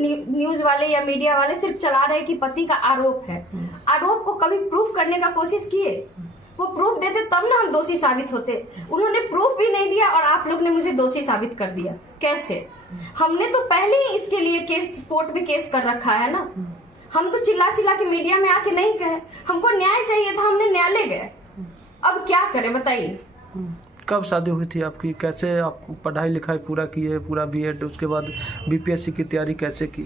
News वाले या media वाले सिर्फ चला रहे कि पति का आरोप है। आरोप को कभी प्रूफ करने का कोशिश किए? वो प्रूफ देते तब ना हम दोषी साबित होते। उन्होंने प्रूफ भी नहीं दिया और आप लोग ने मुझे दोषी साबित कर दिया। कैसे? हमने तो पहले ही इसके लिए केस, कोर्ट में केस कर रखा है ना। हम तो चिल्ला चिल्ला के मीडिया में आके नहीं कहे, हमको न्याय चाहिए था, हमने न्यायालय गए। अब क्या करें बताइए। कब शादी हुई थी आपकी? कैसे आप पढ़ाई लिखाई पूरा किए, पूरा बीएड, उसके बाद बीपीएससी की तैयारी कैसे की?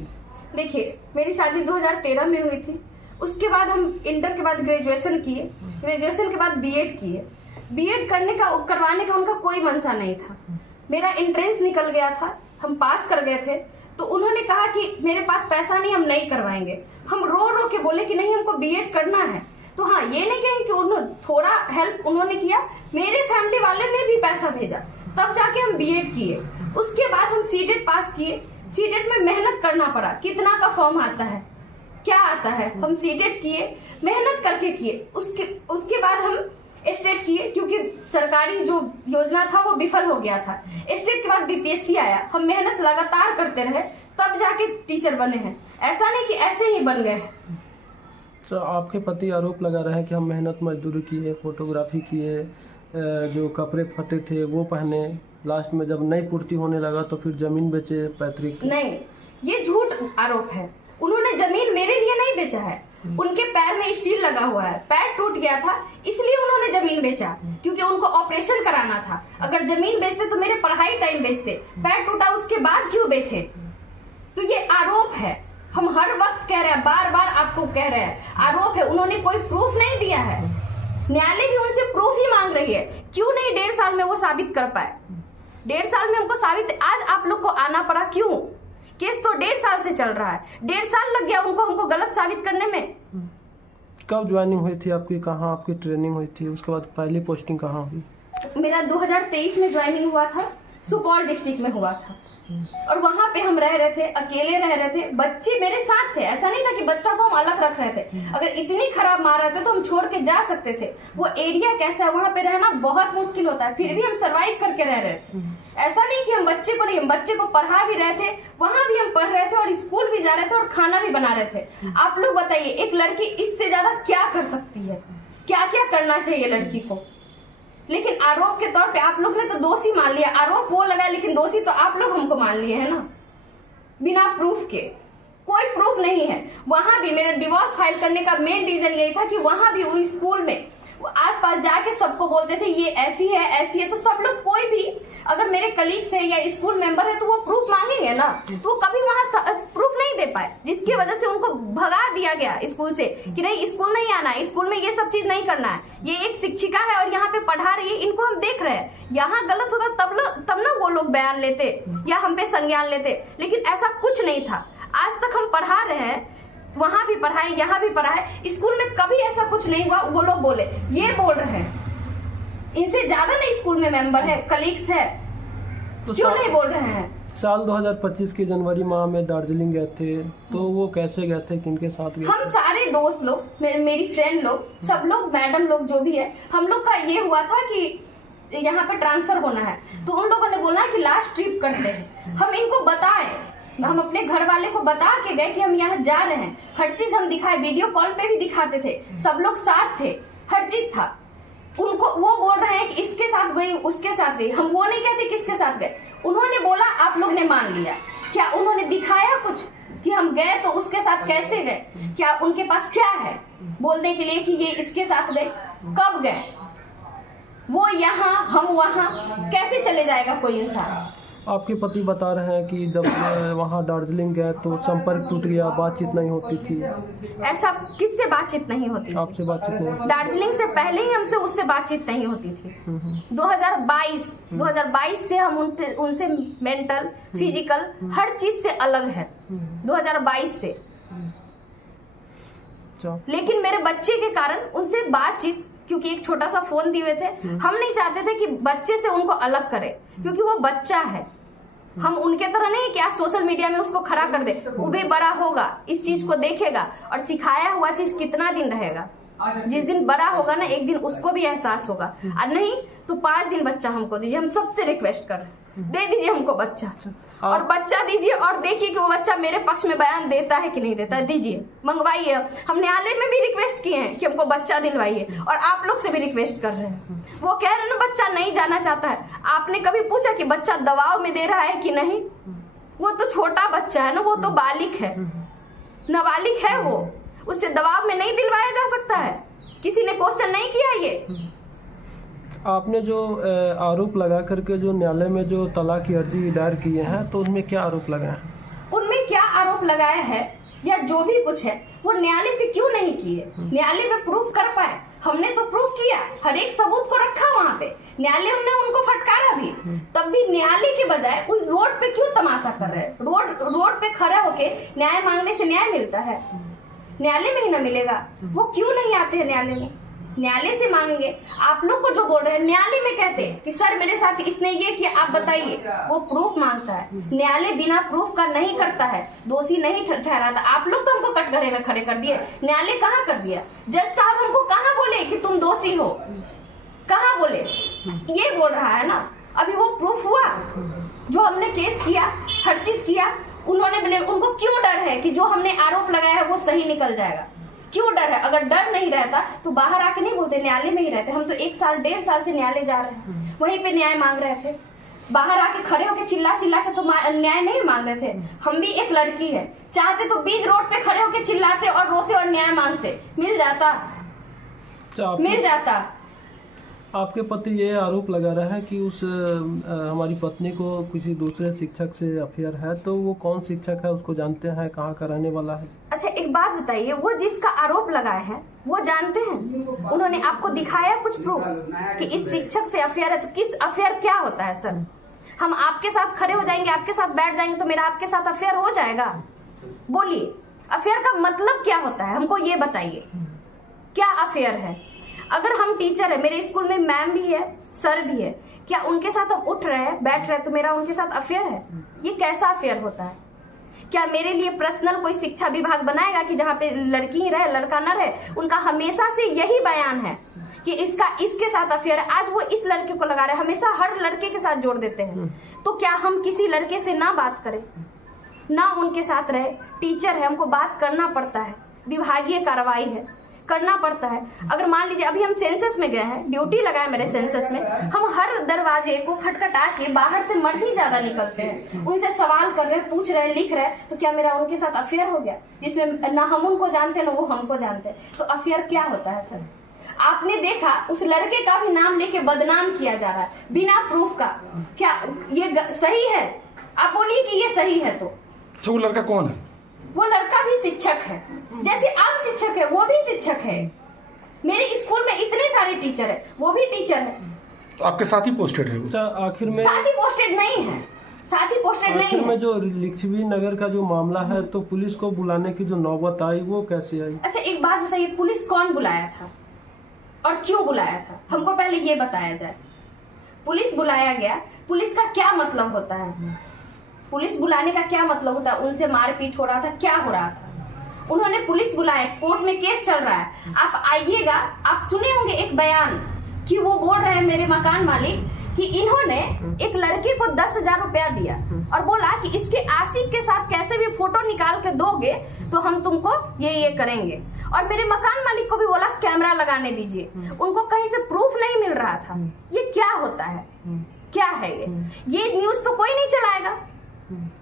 देखिए, मेरी शादी 2013 में हुई थी। उसके बाद हम इंटर के बाद ग्रेजुएशन किए, ग्रेजुएशन के बाद बीएड किए। बीएड करवाने का उनका कोई मंशा नहीं था। मेरा एंट्रेंस निकल गया था, हम पास कर गए थे, तो उन्होंने कहा कि मेरे पास पैसा नहीं, हम नहीं करवाएंगे। हम रो रो के बोले कि नहीं, हमको बीएड करना है। तो हाँ, ये नहीं कहेंगे कि उन्होंने थोड़ा हेल्प उन्होंने किया, मेरे फैमिली वाले ने भी पैसा भेजा, तब जाके हम बीएड किए। उसके बाद हम सीटेट पास किए। सीटेट में मेहनत करना पड़ा, कितना का फॉर्म आता है, क्या आता है, हम सीटेट किए, मेहनत करके किए। उसके बाद हम स्टेट किए, क्योंकि सरकारी जो योजना था वो विफल हो गया था। स्टेट के बाद बीपीएससी आया, हम मेहनत लगातार करते रहे, तब जाके टीचर बने हैं। ऐसा नहीं कि ऐसे ही बन गए। तो आपके पति आरोप लगा रहे हैं कि हम मेहनत मजदूरी किए, फोटोग्राफी किए, जो कपड़े फटे थे वो पहने, लास्ट में जब नहीं पूर्ति होने लगा तो फिर जमीन बेचे पैतृक। नहीं, ये झूठ आरोप है। उन्होंने जमीन मेरे लिए नहीं बेचा है। उनके पैर में स्टील लगा हुआ है, पैर टूट गया था, इसलिए उन्होंने जमीन बेचा, क्योंकि उनको ऑपरेशन कराना था। अगर जमीन बेचते तो मेरे पढ़ाई टाइम बेचते। पैर टूटा उसके बाद क्यों बेचे? तो ये आरोप है। हम हर वक्त कह रहे हैं, बार बार आपको कह रहे हैं, आरोप है। उन्होंने कोई प्रूफ नहीं दिया है। न्यायालय भी उनसे प्रूफ ही मांग रही है। क्यों नहीं 1.5 साल में वो साबित कर पाए? 1.5 साल में हमको साबित, आज आप लोग को आना पड़ा, क्यों? केस तो 1.5 साल से चल रहा है। 1.5 साल लग गया उनको हमको गलत साबित करने में। कब ज्वाइनिंग हुई थी आपकी? कहाँ आपकी ट्रेनिंग हुई थी? उसके बाद पहली पोस्टिंग कहाँ हुई? मेरा 2023 में ज्वाइनिंग हुआ था, सुपौल डिस्ट्रिक्ट में हुआ था। और वहां पे हम रह रहे थे, अकेले रह रहे थे, बच्चे मेरे साथ थे। ऐसा नहीं था कि बच्चा को हम अलग रख रहे थे। अगर इतनी खराब मार रहे थे तो हम छोड़ के जा सकते थे। वो एरिया कैसा है, वहां पे रहना बहुत मुश्किल होता है, फिर भी हम सरवाइव करके रह रहे थे। ऐसा नहीं कि हम बच्चे पर, हम बच्चे को पढ़ा भी रहे थे, वहां भी हम पढ़ रहे थे और स्कूल भी जा रहे थे और खाना भी बना रहे थे। आप लोग बताइए, एक लड़की इससे ज्यादा क्या कर सकती है? क्या क्या करना चाहिए लड़की को? लेकिन आरोप के तौर पे आप लोग ने तो दोषी मान लिया। आरोप वो लगा, लेकिन दोषी तो आप लोग हमको मान लिए है ना, बिना प्रूफ के। कोई प्रूफ नहीं है। वहां भी मेरा डिवोर्स फाइल करने का मेन रीजन यही था कि वहां भी वही स्कूल में आसपास जाके सबको बोलते थे ये ऐसी है, ऐसी है। तो सब लोग, कोई भी अगर मेरे कलीग्स है या स्कूल मेंबर है तो वो प्रूफ मांगेंगे ना, तो वो कभी वहां प्रूफ नहीं दे पाए, जिसकी वजह से उनको भगा दिया गया स्कूल से कि नहीं, स्कूल नहीं आना है, स्कूल में ये सब चीज नहीं करना है। ये एक शिक्षिका है और यहाँ पे पढ़ा रही है, इनको हम देख रहे हैं। यहाँ गलत होता तब ना वो लोग बयान लेते या हम पे संज्ञान लेते, लेकिन ऐसा कुछ नहीं था। आज तक हम पढ़ा रहे हैं, वहां भी पढ़ाए, यहाँ भी पढ़ाए, स्कूल में कभी ऐसा कुछ नहीं हुआ। वो लोग बोले, ये बोल रहे हैं, इनसे ज्यादा नहीं स्कूल में मेंबर है, कलीग्स है, तो क्यों नहीं बोल रहे हैं? साल 2025 के जनवरी माह में दार्जिलिंग गए थे, तो वो कैसे गए थे, किनके साथ गए? हम सारे दोस्त लोग, मेरी फ्रेंड लोग, सब लोग, मैडम लोग, जो भी है, हम लोग का ये हुआ था कि यहाँ पे ट्रांसफर होना है। तो उन लोगों ने बोला कि लास्ट ट्रिप करते हैं। हम इनको बताए, हम अपने घर वाले को बता के गए कि हम यहाँ जा रहे हैं। हर चीज हम दिखाए, वीडियो कॉल पे भी दिखाते थे, सब लोग साथ थे, हर चीज था। उनको वो बोल रहे हैं कि इसके साथ गई, उसके साथ गई। हम वो नहीं कहते किसके साथ गए। उन्होंने बोला, आप लोग ने मान लिया। क्या उन्होंने दिखाया कुछ कि हम गए तो उसके साथ कैसे गए? क्या उनके पास क्या है बोलने के लिए कि ये इसके साथ गए? कब गए? वो यहाँ, हम वहाँ, कैसे चले जाएगा कोई इंसान? आपके पति बता रहे हैं कि जब वहाँ दार्जिलिंग गए तो संपर्क टूट गया, बातचीत नहीं होती थी। ऐसा किससे बातचीत नहीं होती थी? आपसे बातचीत नहीं? दार्जिलिंग से पहले ही हमसे उससे बातचीत नहीं होती थी। 2022 से हम उनसे मेंटल, फिजिकल, हर चीज से अलग है। 2022 से। लेकिन मेरे बच्चे के कारण उनसे बातचीत, क्योंकि एक छोटा सा फोन दिए हुए थे, हम नहीं चाहते थे कि बच्चे से उनको अलग करे, क्योंकि वो बच्चा है। हम उनके तरह नहीं कि आज सोशल मीडिया में उसको खड़ा कर दे। वो भी बड़ा होगा, इस चीज को देखेगा, और सिखाया हुआ चीज कितना दिन रहेगा। जिस दिन बड़ा होगा ना, एक दिन उसको भी एहसास होगा। और नहीं तो 5 दिन बच्चा हमको दीजिए, हम सबसे रिक्वेस्ट कर रहे हैं, दे दीजिए हमको बच्चा। और बच्चा दीजिए और देखिए कि वो बच्चा मेरे पक्ष में बयान देता है कि नहीं देता है। दीजिए, मंगवाइए। हम न्यायालय में भी रिक्वेस्ट किए हैं कि हमको बच्चा दिलवाइए और आप लोग से भी रिक्वेस्ट कर रहे हैं। वो कह रहे हैं ना बच्चा नहीं जाना चाहता है। आपने कभी पूछा कि बच्चा दबाव में दे रहा है कि नहीं? वो तो छोटा बच्चा है ना, वो तो बालिग है, नाबालिग है, वो उससे दबाव में नहीं दिलवाया जा सकता है। किसी ने क्वेश्चन नहीं किया ये। आपने जो आरोप लगा करके जो न्यायालय में जो तलाक की अर्जी दायर किए हैं, तो उनमें क्या आरोप लगाए हैं? उनमें क्या आरोप लगाया है या जो भी कुछ है वो न्यायालय से क्यों नहीं किए? न्यायालय में प्रूफ कर पाए। हमने तो प्रूफ किया, हर एक सबूत को रखा वहाँ पे। न्यायालय ने उनको फटकारा भी, तब भी न्यायालय के बजाय उस रोड पे क्यों तमाशा कर रहे हैं? रोड पे खड़ा होके न्याय मांगने से न्याय मिलता है? न्यायालय में ही ना मिलेगा। वो क्यों नहीं आते हैं न्यायालय में? न्यायालय से मांगेंगे। आप लोग को जो बोल रहे हैं न्यायालय में कहते हैं कि सर मेरे साथ इसने ये किया, आप बताइए। वो प्रूफ मांगता है। न्यायालय बिना प्रूफ का नहीं करता है, दोषी नहीं ठहराता। आप लोग तो हमको कटघरे में खड़े कर दिए, न्यायालय कहाँ कर दिया? जज साहब हमको कहाँ बोले कि तुम दोषी हो? कहाँ बोले? ये बोल रहा है ना। अभी वो प्रूफ हुआ जो हमने केस किया, हर चीज किया। उन्होंने बोले, उनको क्यों डर है कि जो हमने आरोप लगाया है वो सही निकल जाएगा? क्यों डर है? अगर डर नहीं रहता तो बाहर आके नहीं बोलते, न्यायालय में ही रहते। हम तो 1 साल 1.5 साल से न्यायालय जा रहे हैं, वहीं पे न्याय मांग रहे थे। बाहर आके खड़े होके चिल्ला के तो न्याय नहीं मांग रहे थे। हम भी एक लड़की है, चाहते तो बीच रोड पे खड़े होके चिल्लाते और रोते और न्याय मांगते, मिल जाता। आपके पति ये आरोप लगा रहा है कि उस हमारी पत्नी को किसी दूसरे शिक्षक से अफेयर है, तो वो कौन शिक्षक है, उसको जानते हैं, कहाँ का रहने वाला है? अच्छा एक बात बताइए, वो जिसका आरोप लगाए हैं वो जानते हैं? उन्होंने आपको दिखाया कुछ प्रूफ कि इस शिक्षक से अफेयर है? तो किस अफेयर क्या होता है सर? हम आपके साथ खड़े हो जाएंगे, आपके साथ बैठ जाएंगे तो मेरा आपके साथ अफेयर हो जाएगा? बोलिए, अफेयर का मतलब क्या होता है? हमको ये बताइए, क्या अफेयर है? अगर हम टीचर है, मेरे स्कूल में मैम भी है, सर भी है, क्या उनके साथ हम उठ रहे हैं, बैठ रहे हैं तो मेरा उनके साथ अफेयर है? ये कैसा अफेयर होता है? क्या मेरे लिए पर्सनल कोई शिक्षा विभाग बनाएगा कि जहाँ पे लड़की ही रहे लड़का न रहे? उनका हमेशा से यही बयान है कि इसका इसके साथ अफेयर है। आज वो इस लड़के को लगा रहे, हमेशा हर लड़के के साथ जोड़ देते हैं। तो क्या हम किसी लड़के से ना बात करें, ना उनके साथ रहे? टीचर है, हमको बात करना पड़ता है, विभागीय कार्रवाई है, करना पड़ता है। अगर मान लीजिए अभी हम सेंसस में गए हैं, ड्यूटी लगाए मेरे सेंसस में, हम हर दरवाजे को खटखटा के बाहर से मर्द ही ज्यादा निकलते हैं, उनसे सवाल कर रहे, पूछ रहे, लिख रहे, तो क्या मेरा उनके साथ अफेयर हो गया जिसमें ना हम उनको जानते ना वो हमको जानते? तो अफेयर क्या होता है सर? आपने देखा उस लड़के का भी नाम लेके बदनाम किया जा रहा है बिना प्रूफ का। क्या ये सही है? आप बोलिए कि ये सही है। तो वो लड़का कौन है? वो लड़का भी शिक्षक है, जैसे आप शिक्षक है वो भी शिक्षक है। मेरे स्कूल में इतने सारे टीचर है, वो भी टीचर है। तो आपके साथ ही पोस्टेड है वो? आखिर में साथ ही पोस्टेड नहीं है, साथ ही पोस्टेड नहीं आखिर है। में जो लिच्छवी नगर का जो मामला है, तो पुलिस को बुलाने की जो नौबत आई वो कैसे आई? अच्छा एक बात बताइए, पुलिस कौन बुलाया था और क्यों बुलाया था? हमको पहले ये बताया जाए। पुलिस बुलाया गया, पुलिस का क्या मतलब होता है? पुलिस बुलाने का क्या मतलब होता है? उनसे मारपीट हो रहा था, क्या हो रहा था? उन्होंने पुलिस बुलाया, कोर्ट में केस चल रहा है, आप आइएगा। आप सुने होंगे एक बयान कि वो बोल रहे हैं मेरे मकान मालिक कि इन्होंने एक लड़के को 10,000 रुपया दिया और बोला कि इसके आशिक के साथ कैसे भी फोटो निकाल के दोगे तो हम तुमको ये करेंगे। और मेरे मकान मालिक को भी बोला कैमरा लगाने दीजिए। उनको कहीं से प्रूफ नहीं मिल रहा था। ये क्या होता है? क्या है ये न्यूज तो कोई नहीं चलाएगा।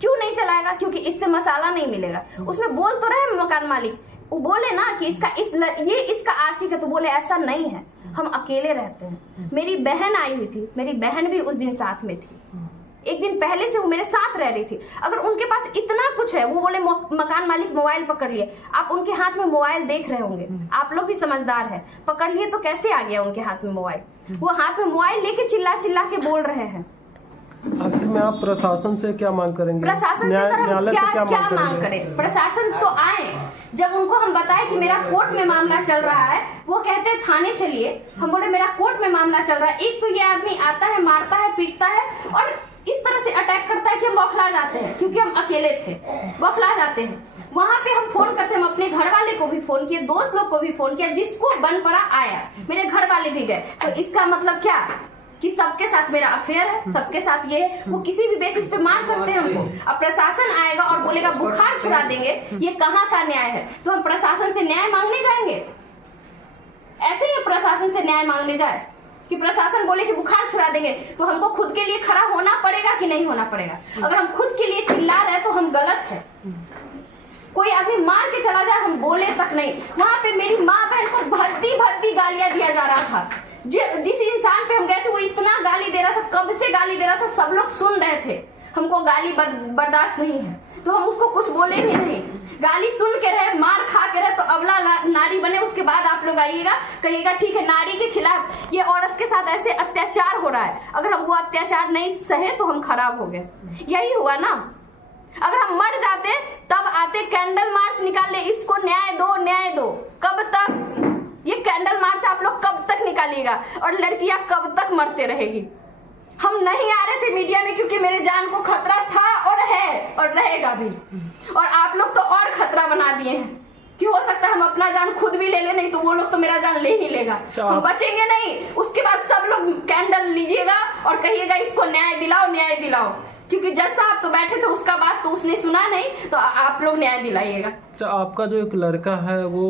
क्यों नहीं चलाएगा? क्योंकि इससे मसाला नहीं मिलेगा। उसमें बोल तो रहे मकान मालिक, वो बोले ना कि ये इसका आशिक है, तो बोले ऐसा नहीं है, हम अकेले रहते हैं। मेरी बहन आई हुई थी, मेरी बहन भी उस दिन साथ में थी, एक दिन पहले से वो मेरे साथ रह रही थी। अगर उनके पास इतना कुछ है, वो बोले मकान मालिक मोबाइल पकड़ लिए, आप उनके हाथ में मोबाइल देख रहे होंगे, आप लोग भी समझदार है, पकड़ लिए तो कैसे आ गया उनके हाथ में मोबाइल? वो हाथ में मोबाइल लेके चिल्ला चिल्ला के बोल रहे हैं। आखिर में आप प्रशासन से क्या मांग करेंगे? प्रशासन से सर हम क्या मांग करेंगे? करें? प्रशासन तो आए, जब उनको हम बताए कि मेरा कोर्ट में मामला चल रहा है, वो कहते हैं थाने चलिए। हम बोले मेरा कोर्ट में मामला चल रहा है। एक तो ये आदमी आता है, मारता है, पीटता है और इस तरह से अटैक करता है कि हम बौखला जाते हैं, क्योंकि हम अकेले थे, बौखला जाते हैं। वहां पे हम फोन करते हैं, हम अपने घर वाले को भी फोन किए, दोस्त लोग को भी फोन किया, जिसको बन पड़ा आया, मेरे घर वाले भी गए। तो इसका मतलब कि सबके साथ मेरा अफेयर है, सबके साथ ये है, वो किसी भी बेसिस पे मार सकते हैं हमको। अब प्रशासन आएगा और बोलेगा बुखार छुड़ा देंगे, ये कहाँ का न्याय है? तो हम प्रशासन से न्याय मांगने जाएंगे? ऐसे ही प्रशासन से न्याय मांगने जाए कि प्रशासन बोले कि बुखार छुड़ा देंगे, तो हमको खुद के लिए खड़ा होना पड़ेगा कि नहीं होना पड़ेगा? अगर हम खुद के लिए चिल्ला रहे हैं तो हम गलत है। कोई आदमी मार के चला जाए, हम बोले तक नहीं। वहां पे मेरी माँ बहन को भद्दी भद्दी गालियां दिया जा रहा था। जिस इंसान पे हम गए थे वो इतना गाली दे रहा था, कब से गाली दे रहा था, सब लोग सुन रहे थे। हमको गाली बर्दाश्त नहीं है तो हम उसको कुछ बोले भी नहीं। गाली सुन के रहे, मार खा के रहे, तो अबला नारी बने। उसके बाद आप लोग आइएगा, कहिएगा ठीक है नारी के खिलाफ ये औरत के साथ ऐसे अत्याचार हो रहा है, अगर हम वो अत्याचार नहीं सहे तो हम खराब हो गए। यही हुआ ना। अगर हम मर जाते तब आते कैंडल मार्च निकाल ले, इसको न्याय दो, न्याय दो। कब तक ये कैंडल मार्च आप लोग कब तक निकालिएगा? और लड़कियां कब तक मरते रहेगी? हम नहीं आ रहे थे मीडिया में क्योंकि मेरे जान को खतरा था और है और रहेगा भी। और आप लोग तो और खतरा बना दिए हैं कि हो सकता है हम अपना जान खुद भी ले ले, नहीं तो वो लोग तो मेरा जान ले ही लेगा। हम बचेंगे नहीं। उसके बाद सब लोग कैंडल लीजिएगा और कहिएगा इसको न्याय दिलाओ, न्याय दिलाओ। क्योंकि जज साहब तो बैठे थे, उसका बात तो उसने सुना नहीं, तो आप लोग न्याय दिलाइएगा। अच्छा, आपका जो एक लड़का है वो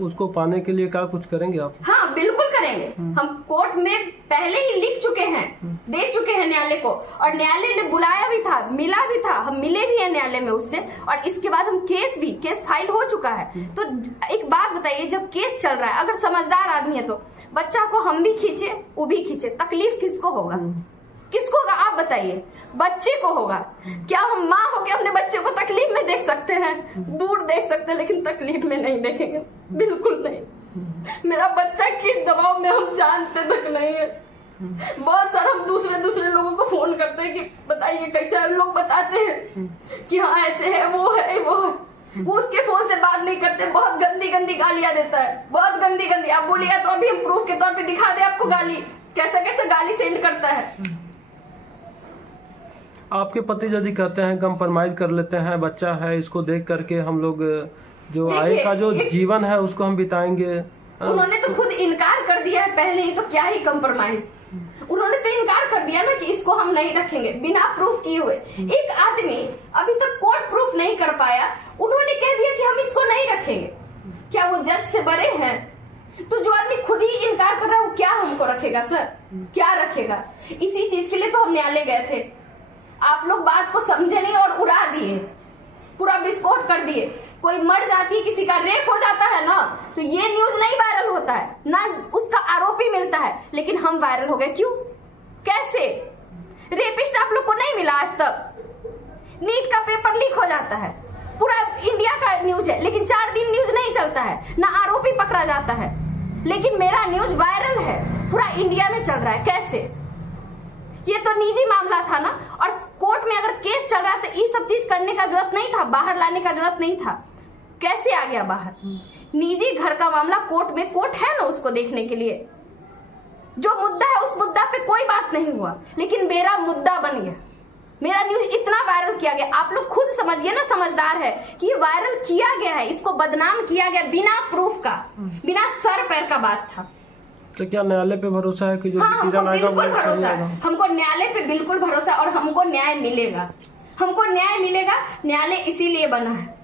उसको पाने के लिए क्या कुछ करेंगे आप? हाँ बिल्कुल करेंगे। हम कोर्ट में पहले ही लिख चुके हैं, दे चुके हैं न्यायालय को, और न्यायालय ने बुलाया भी था, मिला भी था, हम मिले भी हैं न्यायालय में उससे। और इसके बाद हम केस फाइल हो चुका है। तो एक बात बताइए, जब केस चल रहा है, अगर समझदार आदमी है तो बच्चा को हम भी खींचे, वो भी खींचे, तकलीफ किसको होगा? किसको होगा आप बताइए? बच्चे को होगा। क्या हम माँ होके अपने बच्चे को तकलीफ में देख सकते हैं? दूर देख सकते हैं, लेकिन तकलीफ में नहीं देखेंगे, बिल्कुल नहीं। मेरा बच्चा किस दबाव में हम जानते तक नहीं है। बहुत सारा हम दूसरे लोगों को फोन करते हैं कि बताइए कैसे। हम लोग बताते हैं कि हाँ ऐसे है, वो है, वो है। वो उसके फोन से बात नहीं करते, बहुत गंदी गंदी गालियां देता है, बहुत गंदी गंदी। आप बोलिएगा तो अभी हम प्रूफ के तौर पे दिखा दे आपको गाली, कैसे कैसे गाली सेंड करता है। आपके पति यदि कहते हैं कंप्रोमाइज कर लेते हैं, बच्चा है, इसको देख करके हम लोग जो आगे का जो जीवन है उसको हम बिताएंगे। उन्होंने तो खुद इनकार कर दिया है पहले ही, तो क्या ही कंप्रोमाइज। उन्होंने तो इनकार कर दिया ना कि इसको हम नहीं रखेंगे, बिना प्रूफ किए हुए। एक आदमी अभी तक कोर्ट प्रूफ नहीं कर पाया, उन्होंने कह दिया कि हम इसको नहीं रखेंगे। क्या वो जज से बड़े हैं? तो जो आदमी खुद ही इनकार कर रहा है वो क्या हमको रखेगा? सर क्या रखेगा? इसी चीज के लिए तो हम न्यायालय गए थे। आप लोग बात को समझे नहीं और उड़ा दिए, पूरा विस्फोट कर दिए। कोई मर जाती है, किसी का रेप हो जाता है ना, तो ये न्यूज नहीं वायरल होता है ना, उसका आरोपी मिलता है, लेकिन हम वायरल हो गए। क्यों? कैसे? रेपिस्ट आप लोग को नहीं मिला आज तक। नीट का पेपर लीक हो जाता है, पूरा इंडिया का न्यूज है, लेकिन 4 दिन न्यूज नहीं चलता है, ना आरोपी पकड़ा जाता है, लेकिन मेरा न्यूज वायरल है, पूरा इंडिया में चल रहा है। कैसे? ये तो निजी मामला था ना, और कोर्ट में अगर केस चल रहा है तो ये सब चीज करने का जरूरत नहीं था, बाहर लाने का जरूरत नहीं था। कैसे आ गया बाहर? निजी घर का मामला कोर्ट में, कोर्ट है ना उसको देखने के लिए। जो मुद्दा है उस मुद्दा पे कोई बात नहीं हुआ, लेकिन मेरा मुद्दा बन गया, मेरा न्यूज इतना वायरल किया गया। आप लोग खुद समझिए ना, समझदार है कि ये वायरल किया गया है, इसको बदनाम किया गया बिना प्रूफ का, बिना सर पैर का बात था। तो क्या न्यायालय पे भरोसा है कि जो हमको बिल्कुल भरोसा है, हमको न्यायालय पे बिल्कुल भरोसा, और हमको न्याय मिलेगा, हमको न्याय मिलेगा। न्यायालय इसीलिए बना है